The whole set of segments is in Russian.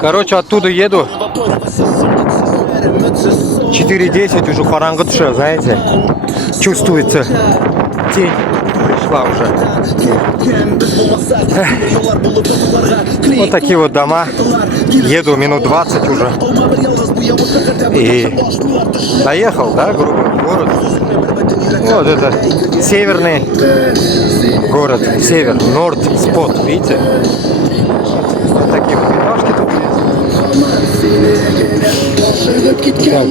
Короче, оттуда еду. 4:10 уже Харангутша, знаете. Чувствуется. Тень пришла уже. Вот такие вот дома. Еду минут 20 уже. И доехал, да, грубо, город. Вот это северный город, север, норд спот, видите? Вот такие вот видашки тут есть. Так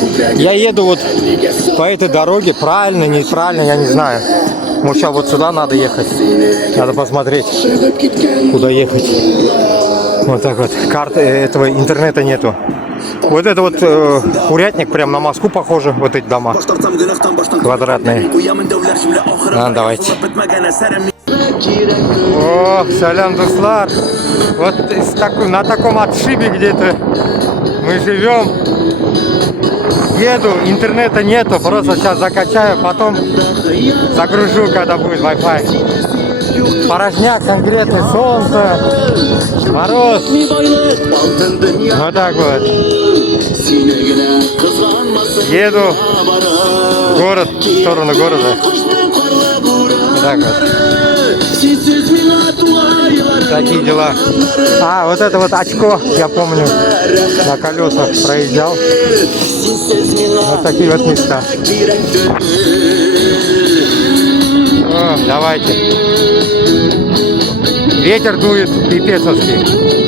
вот. Я еду вот по этой дороге, правильно, неправильно, я не знаю. Может, сейчас вот сюда надо ехать. Надо посмотреть, куда ехать. Вот так вот. Карты этого интернета нету. Вот это вот курятник, прям на Москву похоже, вот эти дома квадратные. Давайте. О, салям, дуслар. Вот на таком отшибе где-то мы живем. Еду, интернета нету, просто сейчас закачаю, потом загружу, когда будет Wi-Fi. Порожняк конкретный, солнце, мороз. Вот так вот. Еду в город, в сторону города. Вот так вот. Такие дела. А, вот это вот очко, я помню, на колесах проезжал. Вот такие вот места. О, давайте. Ветер дует пипецовский.